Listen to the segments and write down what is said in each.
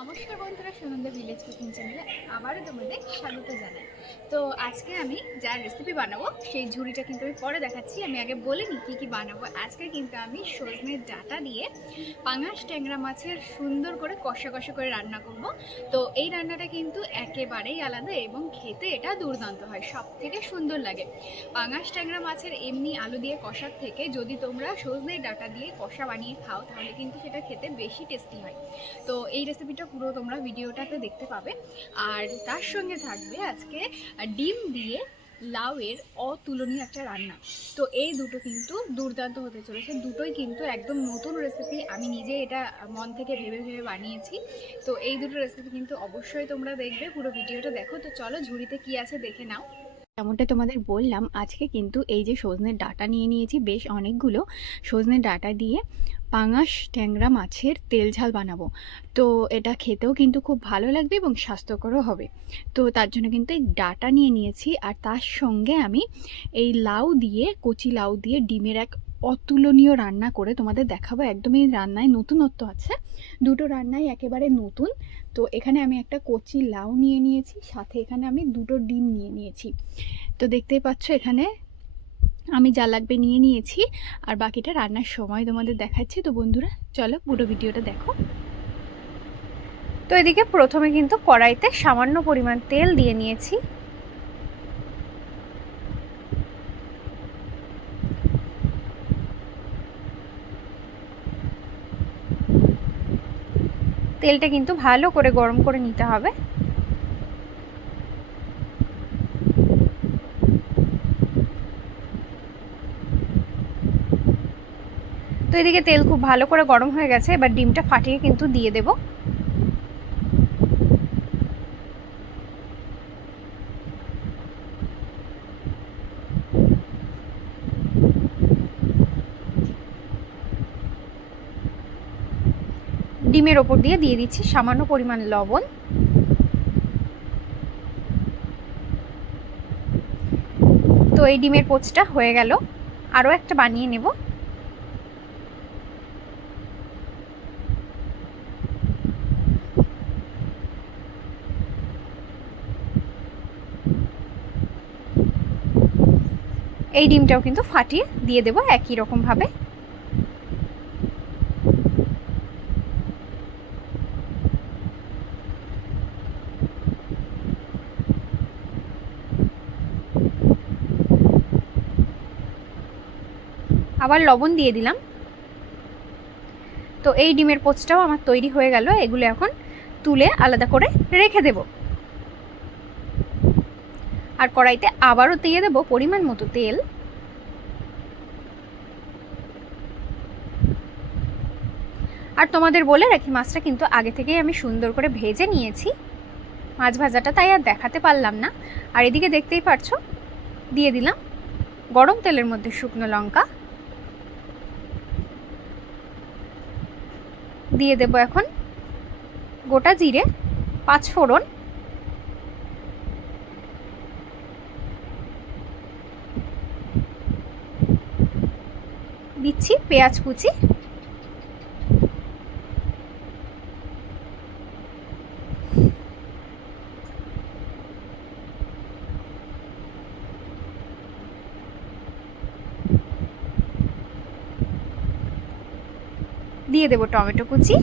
নমস্কার বন্ধুরা, Sunanda village cooking চ্যানেলে আবারও তোমাদের স্বাগত জানাই। তো আজকে আমি যার রেসিপি বানাবো সেই ঝুড়িটা কিন্তু আমি পরে দেখাচ্ছি। আমি আগে বলে নিই কী কী বানাবো। আজকে কিন্তু আমি সজনের ডাঁটা দিয়ে পাঙাশ ট্যাংরা মাছের সুন্দর করে কষা কষা করে রান্না করব। তো এই রান্নাটা কিন্তু একেবারেই আলাদা এবং খেতে এটা দুর্দান্ত হয়, সব থেকে সুন্দর লাগে। পাঙাশ ট্যাংরা মাছের এমনি আলু দিয়ে কষার থেকে যদি তোমরা সজনের ডাঁটা দিয়ে কষা বানিয়ে খাও তাহলে কিন্তু সেটা খেতে বেশি টেস্টি হয়। তো এই রেসিপিটা পুরো তোমরা ভিডিওটাতে দেখতে পাবে। আর তার সঙ্গে থাকবে আজকে ডিম দিয়ে লাউয়ের অতুলনীয় একটা রান্না। তো এই দুটো কিন্তু দুর্দান্ত হতে চলেছে, দুটোই কিন্তু একদম নতুন রেসিপি। আমি নিজে এটা মন থেকে ভেবে ভেবে বানিয়েছি। তো এই দুটো রেসিপি কিন্তু অবশ্যই তোমরা দেখবে, পুরো ভিডিওটা দেখো। তো চলো ঝুড়িতে কি আছে দেখে নাও। যেমনটা তোমাদের বললাম, আজকে কিন্তু এই যে সজনের ডাঁটা নিয়ে নিয়েছি, বেশ অনেকগুলো সজনের ডাঁটা দিয়ে পাঙাশ ট্যাংরা মাছের তেল ঝাল বানাবো। তো এটা খেতেও কিন্তু খুব ভালো লাগবে এবং স্বাস্থ্যকরও হবে। তো তার জন্য কিন্তু এই ডাঁটা নিয়ে নিয়েছি, আর তার সঙ্গে আমি এই লাউ দিয়ে, কচি লাউ দিয়ে ডিমের এক অতুলনীয় রান্না করে তোমাদের দেখাবো। একদমই রান্নায় নতুনত্ব আছে, দুটো রান্নাই একেবারে নতুন। তো এখানে আমি একটা কচি লাউ নিয়ে নিয়েছি, সাথে এখানে আমি দুটো ডিম নিয়ে নিয়েছি। তো দেখতেই পাচ্ছ এখানে আমি যা লাগবে নিয়ে নিয়েছি, আর বাকিটা রান্নার সময় তোমাদের দেখাচ্ছি। তো বন্ধুরা চলো পুরো ভিডিওটা দেখো। তো এদিকে প্রথমে কিন্তু কড়াইতে সামান্য পরিমাণ তেল দিয়ে নিয়েছি। তেলটা কিন্তু ভালো করে গরম করে নিতে হবে। তো এদিকে তেল খুব ভালো করে গরম হয়ে গেছে, এবার ডিমটা ফাটিয়ে কিন্তু দিয়ে দেব। ডিমের ওপর দিয়ে দিচ্ছি সামান্য পরিমাণ লবণ। তো এই ডিমের পোচটা হয়ে গেল, আরও একটা বানিয়ে নেব। এই ডিমটাও কিন্তু ফাটিয়ে দিয়ে দেব একই রকম ভাবে। আবার লবণ দিয়ে দিলাম। তো এই ডিমের পোচটাও আমার তৈরি হয়ে গেল। এগুলো এখন তুলে আলাদা করে রেখে দেব। আর কড়াইতে আবারও দিয়ে দেব পরিমাণ মতো তেল। আর তোমাদের বলে রাখি, মাছটা কিন্তু আগে থেকেই আমি সুন্দর করে ভেজে নিয়েছি। মাছ ভাজাটা তাই আর দেখাতে পারলাম না। আর এদিকে দেখতেই পারছো দিয়ে দিলাম গরম তেলের মধ্যে শুকনো লঙ্কা। দিয়ে দেব এখন গোটা জিরে, 5 ফোড়ন, দিচ্ছি পেঁয়াজ কুচি, দিয়ে দেব টমেটো কুচি,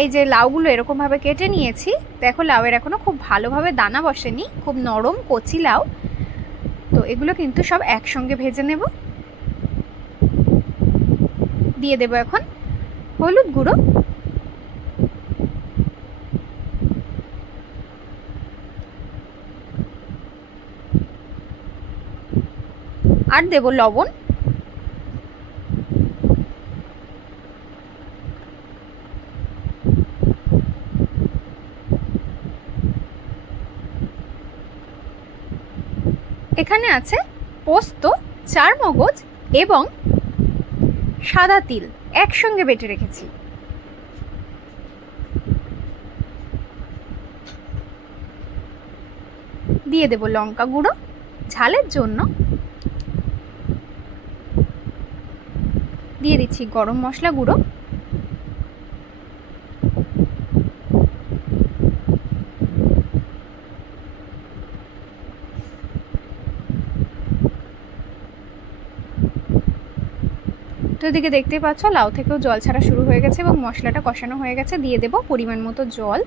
এই যে লাউগুলো এরকমভাবে কেটে নিয়েছি। দেখো লাউয়ের এখনও খুব ভালোভাবে দানা বসেনি, খুব নরম কচি লাউ। তো এগুলো কিন্তু সব একসঙ্গে ভেজে নেব। দিয়ে দেব এখন হলুদ গুঁড়ো, আর দেব লবণ। এখানে আছে পোস্ত, চারমগজ এবং সাদা তিল একসঙ্গে বেটে রেখেছি। দিয়ে দেব লঙ্কা গুঁড়ো ঝালের জন্য, দিয়ে দিচ্ছি গরম মশলা গুঁড়ো, তো এদিকে দেখতেই পাচ্ছ লাউ থেকেও জল ছাড়া শুরু হয়ে গেছে এবং মশলাটা কষানো হয়ে গেছে। দিয়ে দেব পরিমাণ মতো জল,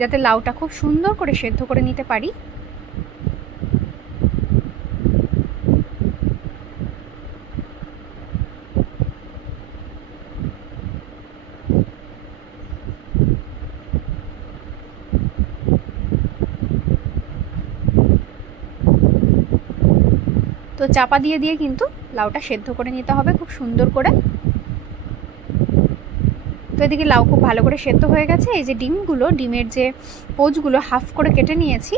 যাতে লাউটা খুব সুন্দর করে সেদ্ধ করে নিতে পারি। তো চাপা দিয়ে দিয়ে কিন্তু লাউটা সেদ্ধ করে নিতে হবে খুব সুন্দর করে। তো এদিকে লাউ খুব ভালো করে সেদ্ধ হয়ে গেছে। এই যে ডিমগুলো, ডিমের যে পোচগুলো হাফ করে কেটে নিয়েছি,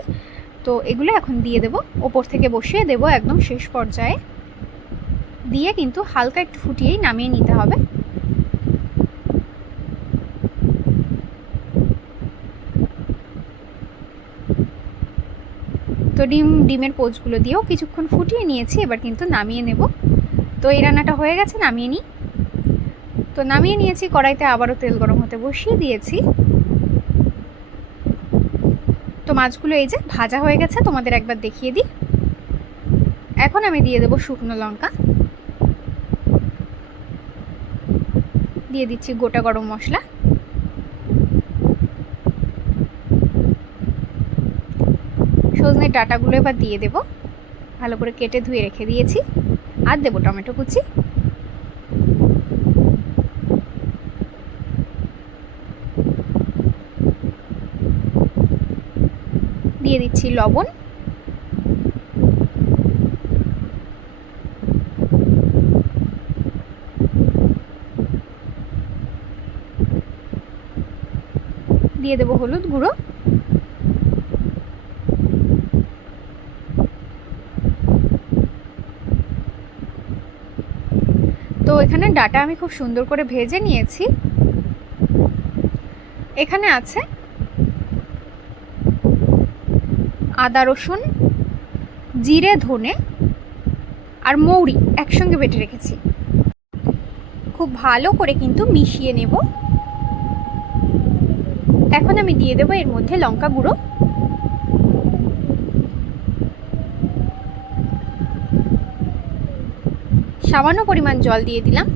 তো এগুলো এখন দিয়ে দেব, ওপর থেকে বসিয়ে দেব একদম শেষ পর্যায়ে। দিয়ে কিন্তু হালকা একটু ফুটিয়েই নামিয়ে নিতে হবে। তো ডিমের পোচগুলো দিয়েও কিছুক্ষণ ফুটিয়ে নিয়েছি, এবার কিন্তু নামিয়ে নেব। তো এই রান্নাটা হয়ে গেছে, নামিয়ে নিই। তো নামিয়ে নিয়েছি, কড়াইতে আবারও তেল গরম হতে বসিয়ে দিয়েছি। তো মাছগুলো এই যে ভাজা হয়ে গেছে, তোমাদের একবার দেখিয়ে দিই। এখন আমি দিয়ে দেব শুকনো লঙ্কা, দিয়ে দিচ্ছি গোটা গরম মশলা, সজনের ডাঁটাগুলো এবার দিয়ে দেব, ভালো করে কেটে ধুয়ে রেখে দিয়েছি। আর দেব টমেটো কুচি, দিয়ে দিচ্ছি লবণ, দিয়ে দেব হলুদ গুঁড়ো, তো এখানে ডাটা আমি খুব সুন্দর করে ভেজে নিয়েছি। এখানে আছে আদা রসুন, জিরে ধনে আর মৌরি একসঙ্গে বেটে রেখেছি। খুব ভালো করে কিন্তু মিশিয়ে নেব। এখন আমি দিয়ে দেব এর মধ্যে লঙ্কা গুঁড়ো, সামান্য পরিমাণ জল দিয়ে দিলাম।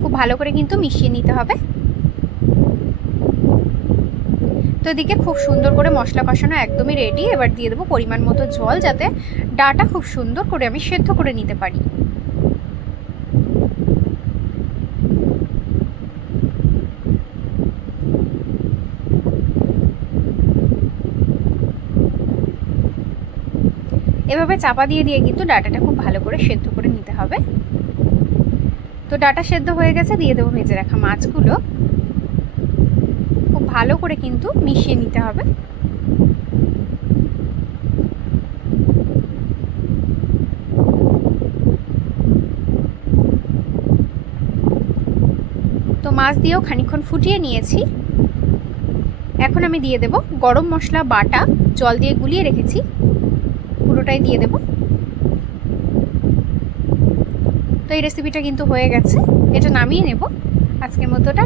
খুব ভালো করে কিন্তু মিশিয়ে নিতে হবে। তো এদিকে খুব সুন্দর করে মশলা কষানো একদমই রেডি। এবার দিয়ে দেবো পরিমাণ মতো জল, যাতে ডাটা খুব সুন্দর করে আমি সেদ্ধ করে নিতে পারি। এভাবে চাপা দিয়ে দিয়ে কিন্তু ডাটাটা খুব ভালো করে সেদ্ধ করে নিতে হবে। তো ডাটা সেদ্ধ হয়ে গেছে, দিয়ে দেবো ভেজে রাখা মাছগুলো। খুব ভালো করে কিন্তু মিশিয়ে নিতে হবে। তো মাছ দিয়েও খানিকক্ষণ ফুটিয়ে নিয়েছি। এখন আমি দিয়ে দেব গরম মশলা বাটা, জল দিয়ে গুলিয়ে রেখেছি, পুরোটাই দিয়ে দেব। তো এই রেসিপিটা কিন্তু হয়ে গেছে, এটা নামিয়ে নেব। আজকের মতো টাটা।